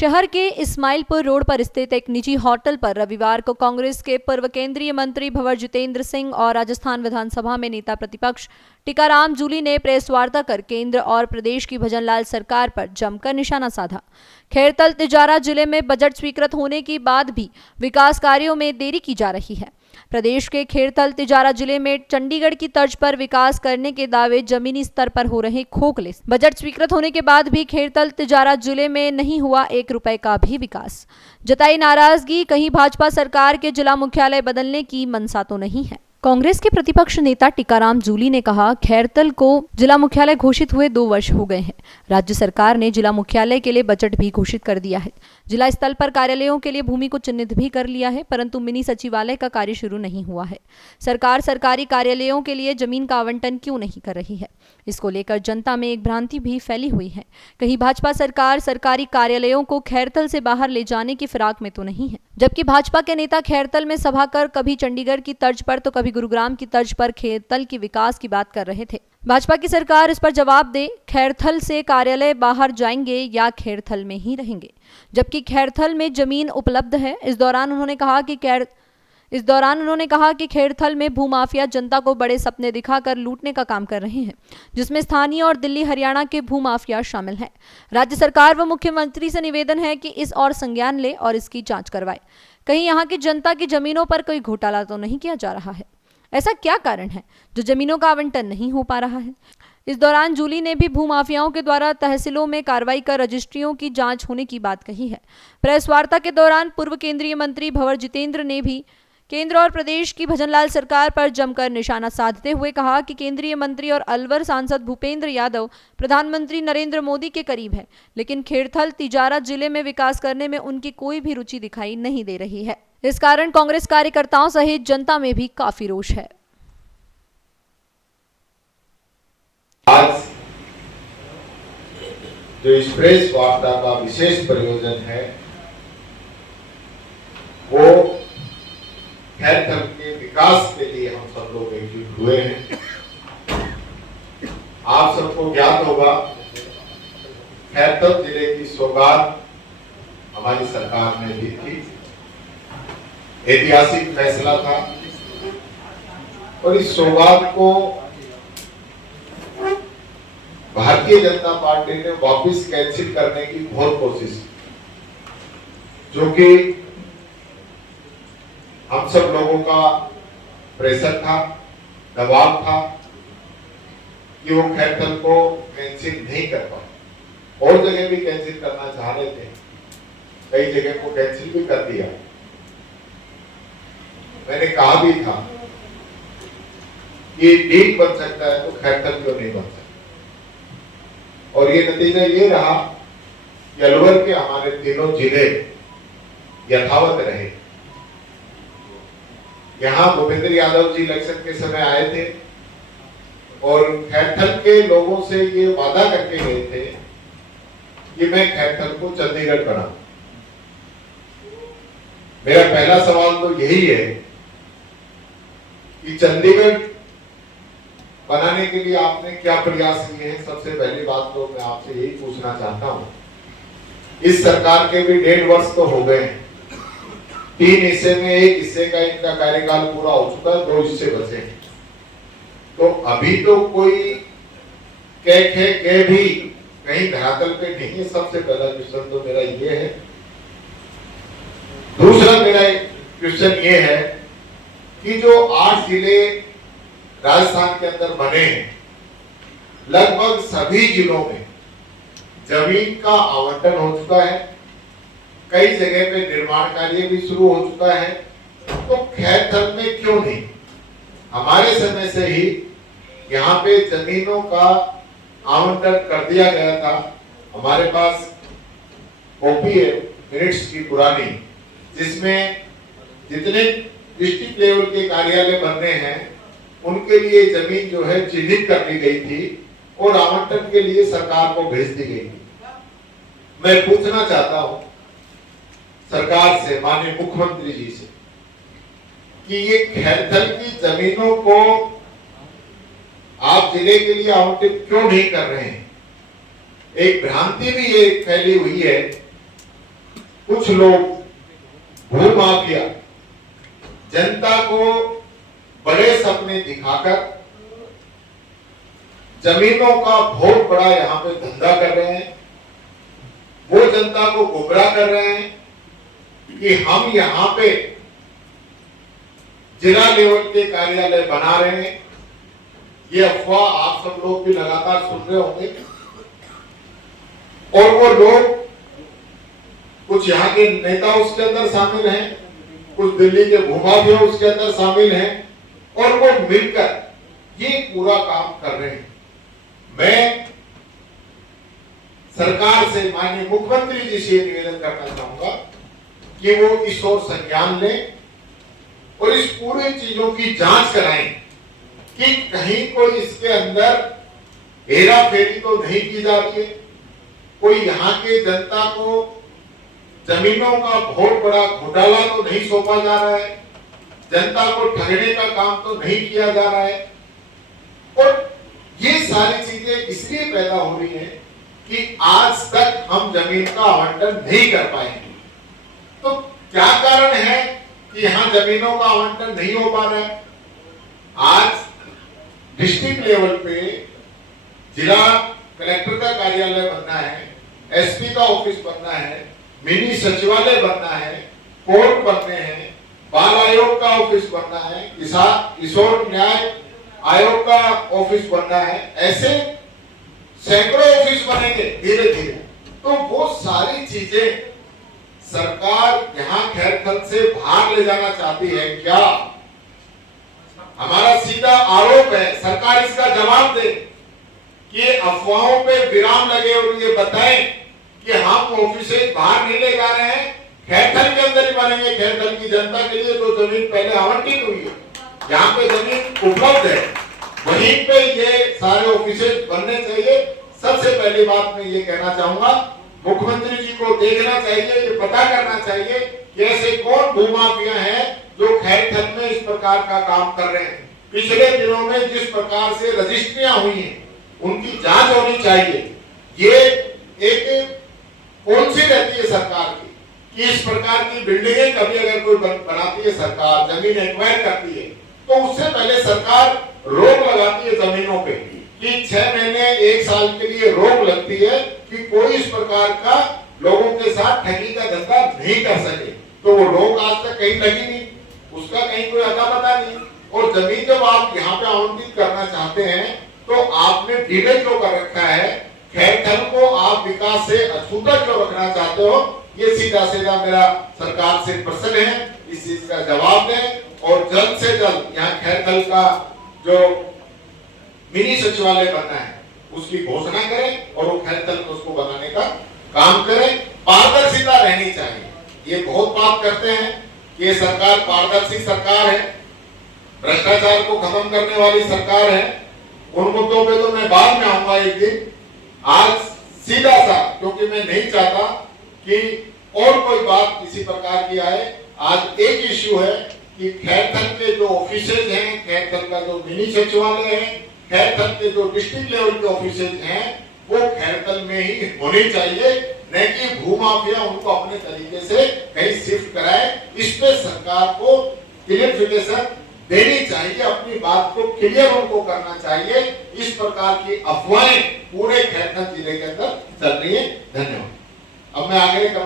शहर के इस्माइलपुर रोड पर स्थित एक निजी होटल पर रविवार को कांग्रेस के पूर्व केंद्रीय मंत्री भंवर जितेंद्र सिंह और राजस्थान विधानसभा में नेता प्रतिपक्ष टीकाराम जूली ने प्रेस वार्ता कर केंद्र और प्रदेश की भजनलाल सरकार पर जमकर निशाना साधा। खैरथल तिजारा जिले में बजट स्वीकृत होने के बाद भी विकास कार्यों में देरी की जा रही है। प्रदेश के खैरथल तिजारा जिले में चंडीगढ़ की तर्ज पर विकास करने के दावे जमीनी स्तर पर हो रहे खोखले। बजट स्वीकृत होने के बाद भी खैरथल तिजारा जिले में नहीं हुआ 1 रुपए का भी विकास। जताई नाराजगी, कहीं भाजपा सरकार के जिला मुख्यालय बदलने की मंशा तो नहीं है। कांग्रेस के प्रतिपक्ष नेता टीकाराम जूली ने कहा, खैरथल को जिला मुख्यालय घोषित हुए 2 वर्ष हो गए हैं। राज्य सरकार ने जिला मुख्यालय के लिए बजट भी घोषित कर दिया है। जिला स्तर पर कार्यालयों के लिए भूमि को चिन्हित भी कर लिया है, परंतु मिनी सचिवालय का कार्य शुरू नहीं हुआ है। सरकार सरकारी कार्यालयों के लिए जमीन का आवंटन क्यों नहीं कर रही है, इसको लेकर जनता में एक भ्रांति भी फैली हुई है। कहीं भाजपा सरकार सरकारी कार्यालयों को खैरथल से बाहर ले जाने की फिराक में तो नहीं है, जबकि भाजपा के नेता खैरथल में सभा कर कभी चंडीगढ़ की तर्ज पर तो कभी गुरुग्राम की तर्ज पर खैरथल की विकास की बात कर रहे थे। भाजपा की सरकार इस पर जवाब दे, खैरथल से कार्यालय बाहर जाएंगे या खैरथल में ही रहेंगे, जबकि खैरथल में जमीन उपलब्ध है। इस दौरान उन्होंने कहा कि खैरथल में भूमाफिया जनता को बड़े सपने दिखाकर लूटने का काम कर रहे हैं, जिसमें स्थानीय और दिल्ली हरियाणा के भूमाफिया शामिल हैं। राज्य सरकार व मुख्यमंत्री से निवेदन है कि इस और संज्ञान ले और इसकी जांच करवाए। कहीं यहाँ की जनता की जमीनों पर कोई घोटाला तो नहीं किया जा रहा है? ऐसा क्या कारण है जो जमीनों का आवंटन नहीं हो पा रहा है? इस दौरान जूली ने भी भूमाफियाओं के द्वारा तहसीलों में कार्रवाई कर रजिस्ट्रियों की जांच होने की बात कही है। प्रेस वार्ता के दौरान पूर्व केंद्रीय मंत्री भंवर जितेंद्र ने भी केंद्र और प्रदेश की भजनलाल सरकार पर जमकर निशाना साधते हुए कहा कि केंद्रीय मंत्री और अलवर सांसद भूपेंद्र यादव प्रधानमंत्री नरेंद्र मोदी के करीब है, लेकिन खैरथल तिजारा जिले में विकास करने में उनकी कोई भी रुचि दिखाई नहीं दे रही है। इस कारण कांग्रेस कार्यकर्ताओं सहित जनता में भी काफी रोष है। आज जो इस प्रेस वार्ता का विशेष प्रयोजन है वो खैरथल के विकास के लिए हम सब लोग एकजुट हुए हैं। आप सबको ज्ञात होगा, खैरथल जिले की सौगात हमारी सरकार ने दी थी। ऐतिहासिक फैसला था और इस सौगात को भारतीय जनता पार्टी ने वापस कैंसिल करने की बहुत कोशिश की, जो कि हम सब लोगों का प्रेशर था, दबाव था कि वो खैरथल को कैंसिल नहीं कर पाए। और जगह भी कैंसिल करना चाह रहे थे, कई जगह को कैंसिल भी कर दिया। मैंने कहा भी था कि डील बन सकता है तो खैरथल क्यों नहीं बन सकता, और ये नतीजा ये रहा कि अलवर के हमारे तीनों जिले यथावत रहे। यहाँ भूपेंद्र यादव जी इलेक्शन के समय आए थे और खैरथल के लोगों से ये वादा करके गए थे कि मैं खैरथल को चंडीगढ़ बनाऊं। मेरा पहला सवाल तो यही है कि चंडीगढ़ बनाने के लिए आपने क्या प्रयास किए हैं। सबसे पहली बात तो मैं आपसे यही पूछना चाहता हूं, इस सरकार के भी 1.5 वर्ष तो हो गए हैं। 3 हिस्से में 1 हिस्से का इनका कार्यकाल पूरा हो चुका है, 2 हिस्से बचे हैं। तो अभी तो कोई कह भी कहीं धरातल पे नहीं है। सबसे पहला क्वेश्चन तो मेरा ये है। दूसरा मेरा क्वेश्चन ये है कि जो 8 जिले राजस्थान के अंदर बने हैं, लगभग सभी जिलों में जमीन का आवंटन हो चुका है, कई जगह पे निर्माण कार्य भी शुरू हो चुका है, तो खैरथल में क्यों नहीं? हमारे समय से ही यहाँ पे जमीनों का आवंटन कर दिया गया था। हमारे पास कॉपी है मिनट्स की पुरानी, जिसमें जितने डिस्ट्रिक्ट लेवल के कार्यालय बनने हैं उनके लिए जमीन जो है चिन्हित कर दी गई थी और आवंटन के लिए सरकार को भेज दी गई थी। मैं पूछना चाहता हूं सरकार से, माननीय मुख्यमंत्री जी से, कि ये खैरथल की जमीनों को आप जिले के लिए आवंटित क्यों नहीं कर रहे हैं? एक भ्रांति भी ये फैली हुई है कुछ लोग भूमाफिया जनता को बड़े सपने दिखाकर जमीनों का बहुत बड़ा यहाँ पे धंधा कर रहे हैं। वो जनता को गुमराह कर रहे हैं कि हम यहाँ पे जिला लेवल के कार्यालय बना रहे हैं। ये अफवाह आप सब लोग भी लगातार सुन रहे होंगे। और वो लोग कुछ यहाँ के नेता उसके अंदर शामिल हैं, कुछ दिल्ली के भूमाफिया उसके अंदर शामिल हैं, और वो मिलकर ये पूरा काम कर रहे हैं। मैं सरकार से, माननीय मुख्यमंत्री जी से निवेदन करना चाहूंगा कि वो इस ओर संज्ञान लें और इस पूरी चीजों की जांच कराएं कि कहीं कोई इसके अंदर हेरा फेरी तो नहीं की जा रही है, कोई यहाँ के जनता को जमीनों का बहुत बड़ा घोटाला तो नहीं सौंपा जा रहा है, जनता को ठगने का काम तो नहीं किया जा रहा है। और ये सारी चीजें इसलिए पैदा हो रही हैं कि आज तक हम जमीन का आवंटन नहीं कर पाए। तो क्या कारण है कि यहाँ जमीनों का आवंटन नहीं हो पा रहा है? आज डिस्ट्रिक्ट लेवल पे जिला कलेक्टर का कार्यालय बनना है, एसपी का ऑफिस बनना है, मिनी सचिवालय बनना है, कोर्ट बनने हैं, बाल आयोग का ऑफिस बनना है, किशोर न्याय आयोग का ऑफिस बनना है। ऐसे सैकड़ों ऑफिस बनेंगे धीरे धीरे। तो वो सारी चीजें सरकार यहाँ खैरथल से बाहर ले जाना चाहती है क्या? हमारा सीधा आरोप है, सरकार इसका जवाब दे कि अफवाहों पे विराम लगे और ये बताएं कि हम ऑफिस बाहर नहीं ले जा रहे हैं, खैरथल के अंदर ही बनेंगे। खैरथल की जनता के लिए जो जमीन पहले आवंटित हुई है, जहाँ पे जमीन उपलब्ध है, वहीं पे ये सारे ऑफिस बनने चाहिए। सबसे पहली बात मैं ये कहना चाहूंगा, मुख्यमंत्री जी को देखना चाहिए, ये पता करना चाहिए कि ऐसे कौन भूमाफिया हैं जो खैरथल में इस प्रकार का काम कर रहे हैं। पिछले दिनों में जिस प्रकार से रजिस्ट्रियां हुई हैं, उनकी जांच होनी चाहिए। ये एक पॉलिसी रहती है सरकार की कि इस प्रकार की बिल्डिंगें कभी अगर कोई बनाती है सरकार, जमीन एक्वायर करती है, तो उससे पहले सरकार रोक लगाती है जमीनों पे कि 6 महीने 1 साल के लिए रोक लगती है कि कोई इस प्रकार का लोगों के साथ ठगी का धंधा नहीं कर सके। तो वो लोग आज तक कहीं लगी नहीं, उसका कहीं कोई अता पता नहीं। और जमीन जब आप यहाँ पे आवंटित करना चाहते हैं तो आपने डिले क्यों कर रखा है? खैरथल को आप विकास से अछूता क्यों रखना चाहते हो? ये सीधा सीधा मेरा सरकार से प्रश्न है, इस चीज का जवाब दें और जल्द से जल्द यहाँ खैरथल का जो मिनी सचिवालय बनना है उसकी घोषणा करें और वो खैरथल को उसको बनाने का काम करें। पारदर्शिता रहनी चाहिए। ये बहुत बात करते हैं कि ये सरकार पारदर्शी सरकार है, भ्रष्टाचार को खत्म करने वाली सरकार है। उन मुद्दों पे तो मैं बाद में आऊंगा एक दिन। आज सीधा सा, क्योंकि मैं नहीं चाहता कि और कोई बात किसी प्रकार की आए। आज एक इश्यू है कि खैरथल के जो ऑफिसेज हैं, खैरथल का जो मिनी सचिवालय है, खैरथल के जो डिस्ट्रिक्ट लेवल के ऑफिसेज हैं, वो खैरथल में ही होनी चाहिए, न कि भूमाफिया उनको अपने तरीके से कहीं शिफ्ट कराए। इस पे सरकार को क्लियरिफिकेशन देनी चाहिए, अपनी बात को क्लियर उनको करना चाहिए। इस प्रकार की अफवाहें पूरे खैरथल जिले के अंदर चल रही है। धन्यवाद। अब मैं आगे